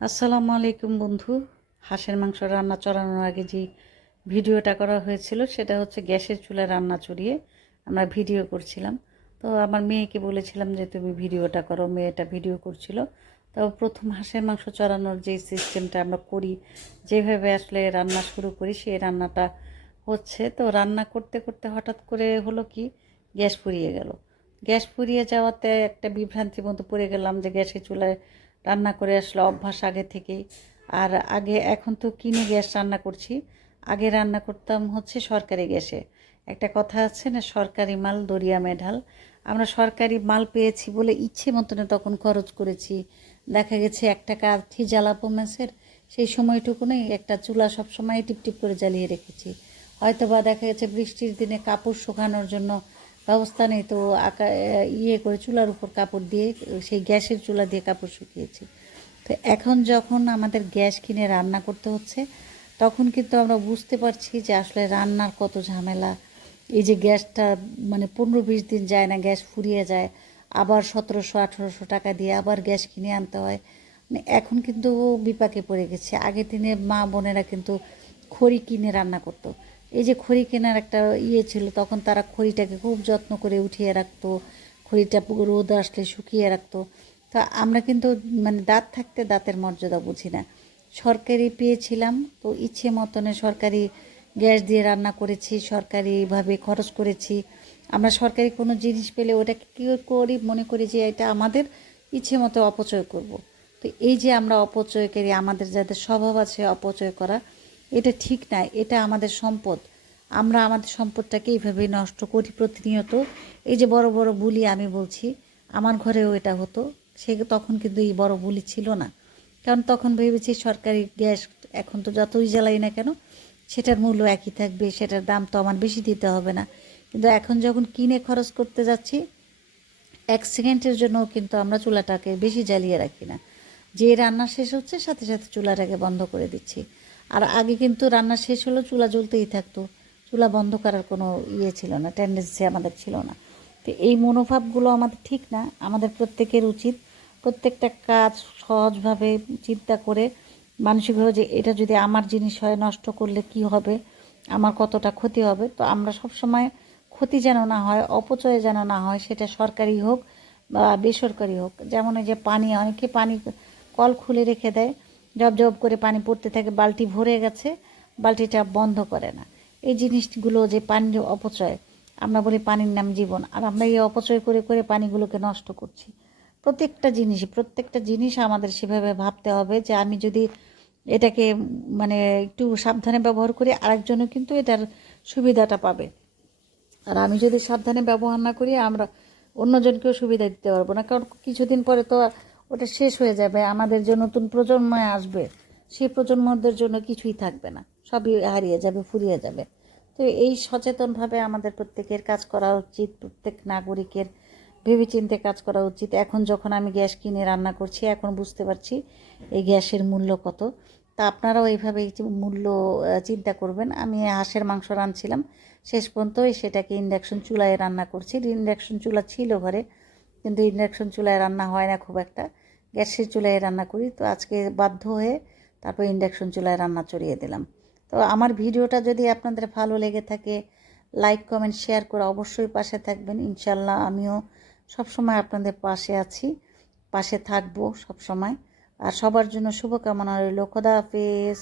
আসসালামু আলাইকুম বন্ধু। হাঁসের মাংস রান্না চড়ানোর আগে যে ভিডিওটা করা হয়েছিল সেটা হচ্ছে গ্যাসের চুলায় রান্না চড়িয়ে আমরা ভিডিও করছিলাম। তো আমার মেয়েকে বলেছিলাম যে তুমি ভিডিওটা করো, মেয়েটা ভিডিও করছিল। তো প্রথম হাঁসের মাংস চড়ানোর যে সিস্টেমটা আমরা করি, যেভাবে আসলে রান্না শুরু করি সেই রান্নাটা হচ্ছে। তো রান্না করতে করতে হঠাৎ করে হলো কি, গ্যাস ফুরিয়ে গেল। গ্যাস ফুরিয়ে যাওয়াতে একটা বিভ্রান্তির মতো পড়ে গেলাম যে গ্যাসের চুলায় রান্না করে আসলে অভ্যাস আগে থেকেই। আর এখন তো কিনে গ্যাস রান্না করছি। আগে রান্না করতাম হচ্ছে সরকারি গ্যাসে। একটা কথা আছে না, সরকারি মাল দরিয়া মেঢাল। আমরা সরকারি মাল পেয়েছি বলে ইচ্ছে মতনে তখন খরচ করেছি। দেখা গেছে 1 টাকা আর্থি জ্বালাপো মেসের, সেই সময়টুকুনেই একটা চুলা সবসময় টিপটিপ করে জ্বালিয়ে রেখেছি। হয়তো বা দেখা গেছে বৃষ্টির দিনে কাপড় শুকানোর জন্য ব্যবস্থা নেই, তো ইয়ে করে চুলার উপর কাপড় দিয়ে সেই গ্যাসের চুলা দিয়ে কাপড় শুকিয়েছি। তো এখন যখন আমাদের গ্যাস কিনে রান্না করতে হচ্ছে, তখন কিন্তু আমরা বুঝতে পারছি যে আসলে রান্নার কত ঝামেলা। এই যে গ্যাসটা মানে 15-20 দিন যায় না, গ্যাস ফুরিয়ে যায়, আবার 1700-1800 টাকা দিয়ে আবার গ্যাস কিনে আনতে হয়। মানে এখন কিন্তু বিপাকে পড়ে গেছে। আগের দিনে মা বোনেরা কিন্তু খড়ি কিনে রান্না করতো। এই যে খড়ি কেনার একটা ইয়ে ছিল, তখন তারা খড়িটাকে খুব যত্ন করে উঠিয়ে রাখতো, খড়িটা রোদ আসলে শুকিয়ে রাখতো। তা আমরা কিন্তু মানে দাঁত থাকতে দাঁতের মর্যাদা বুঝি না। সরকারি পেয়েছিলাম তো ইচ্ছে মতনে সরকারি গ্যাস দিয়ে রান্না করেছি, সরকারিভাবে খরচ করেছি। আমরা সরকারি কোনো জিনিস পেলে ওটাকে কী করি, মনে করি যে এটা আমাদের ইচ্ছে মতো অপচয় করব। তো এই যে আমরা অপচয়কারী, আমাদের যাদের স্বভাব আছে অপচয় করা, এটা ঠিক না, এটা আমাদের সম্পদ। আমরা আমাদের সম্পদটাকে এইভাবেই নষ্ট করি প্রতিনিয়ত। এই যে বড় বড় বুলি আমি বলছি, আমার ঘরেও এটা হতো। তখন কিন্তু এই বড় বুলি ছিল না, কারণ তখন ভেবেছি সরকারি গ্যাস এখন তো যতই জ্বালাই না কেন সেটার মূল্য একই থাকবে, সেটার দাম তো আমার বেশি দিতে হবে না। কিন্তু এখন যখন কিনে খরচ করতে যাচ্ছি, 1 সেকেন্ডের জন্য কিন্তু আমরা চুলাটাকে বেশি জ্বালিয়ে রাখি না। যে রান্না শেষ হচ্ছে সাথে সাথে চুলাটাকে বন্ধ করে দিচ্ছি। আর আগে কিন্তু রান্না শেষ হলো চুলা জ্বলতেই থাকতো, চুলা বন্ধ করার কোনো ইয়ে ছিল না, টেন্ডেন্সি আমাদের ছিল না। তো এই মনোভাবগুলো আমাদের ঠিক না। আমাদের প্রত্যেকের উচিত প্রত্যেকটা কাজ সহজভাবে চিন্তা করে, মানসিকভাবে, যে এটা যদি আমার জিনিস হয় নষ্ট করলে কি হবে, আমার কতটা ক্ষতি হবে। তো আমরা সব সময় ক্ষতি যেন না হয়, অপচয় যেন না হয়, সেটা সরকারি হোক বা বেসরকারি হোক। যেমন এই যে পানি, অনেকে পানি কল খুলে রেখে দেয়, জব জব করে পানি পড়তে থাকে, বালতি ভরে গেছে, বালতিটা বন্ধ করে না। এই জিনিসগুলো যে পানির অপচয়, আমরা বলি পানির নাম জীবন, আর আমরা এই অপচয় করে করে পানিগুলোকে নষ্ট করছি। প্রত্যেকটা জিনিস আমাদের সেভাবে ভাবতে হবে যে আমি যদি এটাকে মানে একটু সাবধানে ব্যবহার করি, আরেকজনও কিন্তু এটার সুবিধাটা পাবে। আর আমি যদি সাবধানে ব্যবহার না করি, আমরা অন্যজনকেও সুবিধা দিতে পারবো না, কারণ কিছুদিন পরে তো ওটা শেষ হয়ে যাবে। আমাদের যে নতুন প্রজন্ম আসবে, সেই প্রজন্মদের জন্য কিছুই থাকবে না, সবই হারিয়ে যাবে, ফুরিয়ে যাবে। তো এই সচেতনভাবে আমাদের প্রত্যেকের কাজ করা উচিত, প্রত্যেক নাগরিকের ভেবেচিন্তে কাজ করা উচিত। এখন যখন আমি গ্যাস কিনে রান্না করছি, এখন বুঝতে পারছি এই গ্যাসের মূল্য কত। তা আপনারাও এইভাবে মূল্য চিন্তা করবেন। আমি হাঁসের মাংস রাঁধছিলাম, শেষ পর্যন্ত সেটাকে ইন্ডাকশন চুলায় রান্না করছি। ইন্ডাকশন চুলা ছিল ঘরে, কিন্তু ইন্ডাকশন চুলায় রান্না হয় না খুব একটা, গ্যাসের চুলায় রান্না করি। তো আজকে বাধ্য হয়ে তারপর ইন্ডাকশন চুলায় রান্না চড়িয়ে দিলাম। তো আমার ভিডিওটা যদি আপনাদের ভালো লেগে থাকে, লাইক কমেন্ট শেয়ার করে অবশ্যই পাশে থাকবেন। ইনশাল্লাহ আমিও সবসময় আপনাদের পাশে আছি, পাশে থাকবো সবসময়। আর সবার জন্য শুভকামনা রইল। খোদা হাফেজ।